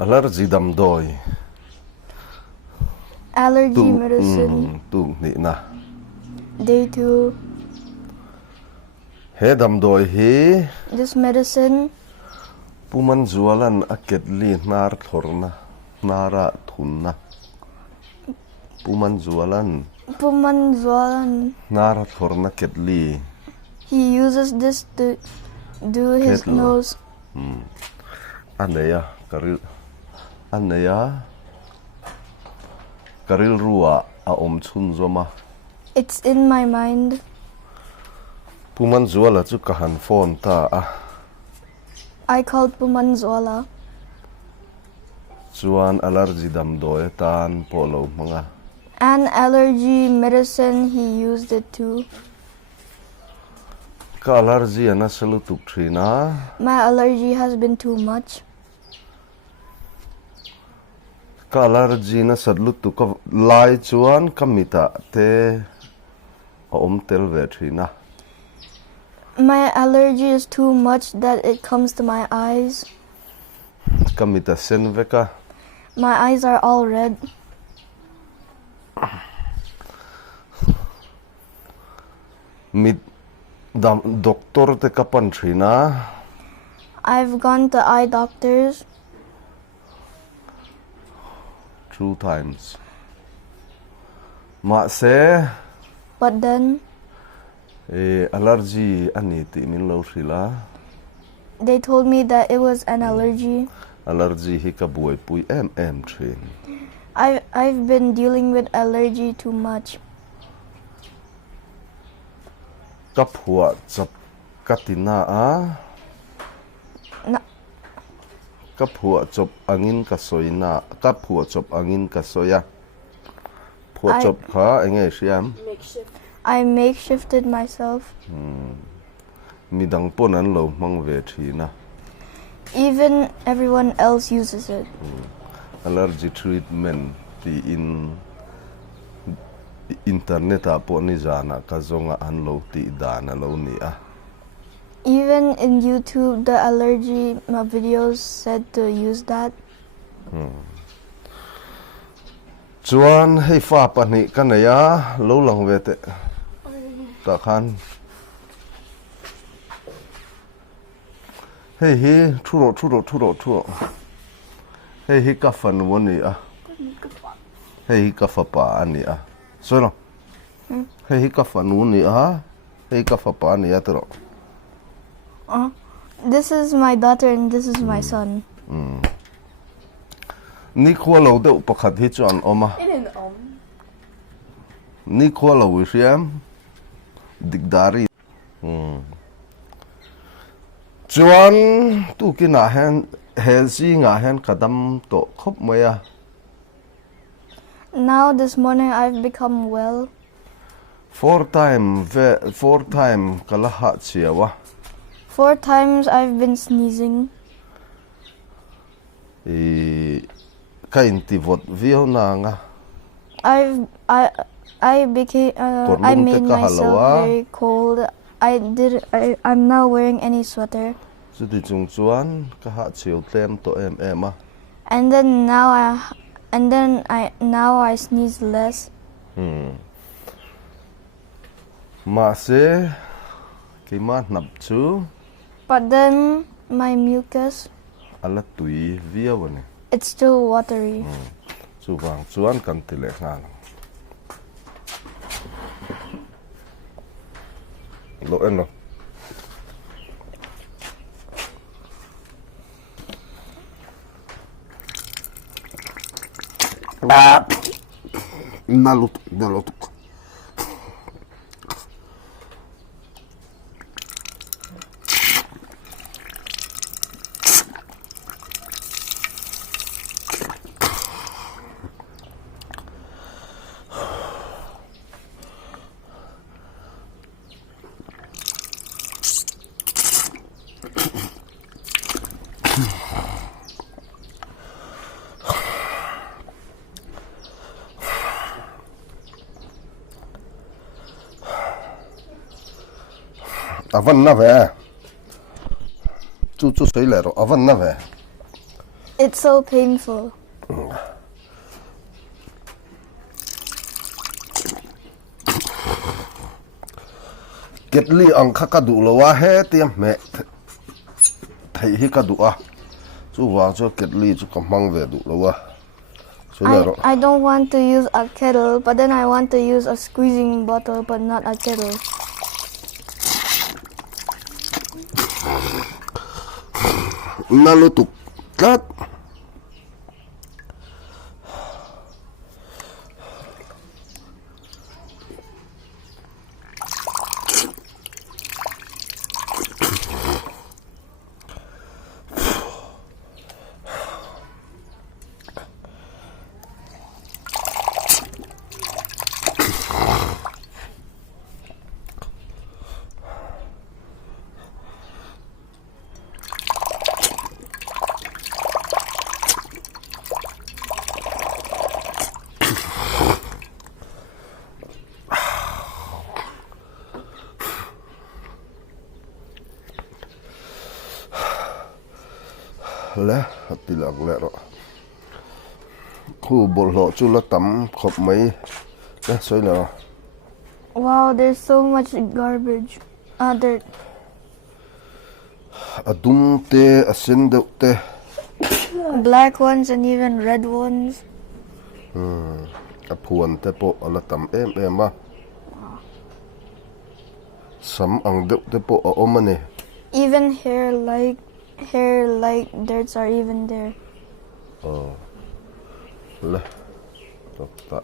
Allergy dam doi. Allergy medicine. Tu ni na. Day 2. He dam doi he. This medicine. Puman zualan aketli nar thorna. Nara thunna. Puman zualan. Nara thorna ketli. He uses this to do his nose. Anaya karil ruwa a chun zoma. It's in my mind. Puman zuala chu kahan phone ta a. I called Pumanzuala. Chuan allergy dam doi tan polo mga. An allergy medicine, he used it too. Ka allergy ana salutuk trina. My allergy has been too much. Ka allergy na sadlutuk ka lai chuan kamita te tel ve trina. My allergy is too much that it comes to my eyes. Kamita sen veka. My eyes are all red. Mit doctor te kapan trina. I've gone to eye doctors. 2 times. Ma se. But then Allergy ani ti min lo sila. they told me that it was an allergy. Allergy hi ka buai pui train. I've been dealing with allergy too much. Kap huwa chap katina a. Kap huwa chop angin ka soina. Kap huwa chop angin ka soya. Huwa chop ka enge siam. I makeshifted myself. Midang ponan lo mang ve thina. Even everyone else uses it. Allergy treatment ti in internet a po ni jana ka zonga an lo ti dana lo ni a. Even in YouTube, the allergy videos said to use that. Chuan hei fa pani kanaya lo lang ve te. Ta khan. Hei hi thuro. Hei hi ka fan woni a. Hei hi ka fa pa ani a. So no. Hei hi ka fan woni a. Hei ka fa pa ani a tro. This is my daughter and this is my son. Ni khwa lo de upakhat hi chuan oma. Ni khwa lo wi siam. Digdari. Chuan tu ki na hen healthy nga hen kadam to khop maya. Now this morning I've become well. 4 time kalaha chiawa. 4 times I've been sneezing. Kain ti vot vio na nga. I made myself very cold. I'm not wearing any sweater. So di chung chuan ka ha chiu tlem to em. And then now I sneeze less. Ma se ki ma nap chu. But then my mucus, Ala tui via wani. it's still watery. Chu wang chuan kan ti le nga. Lo eno. Nalutuk. Avan na ve. Chu soi le ro avan na ve. It's so painful. Kết li ang kakadu lawa he tiam me thầy hi kadu a chu wa cho kết li chu kamang ve du lawa so ya I don't want to use a kettle, but then I want to use a squeezing bottle, but not a kettle. Nalutuk kat le tilang le ro khu bol lo chu la tam khop mai le soi na Wow, there's so much garbage. Dirt. adum te asin de te Black ones and even red ones. a phuan te po ala tam em em a sam ang de te po a omani Even hair-like dirts are even there. le tok ta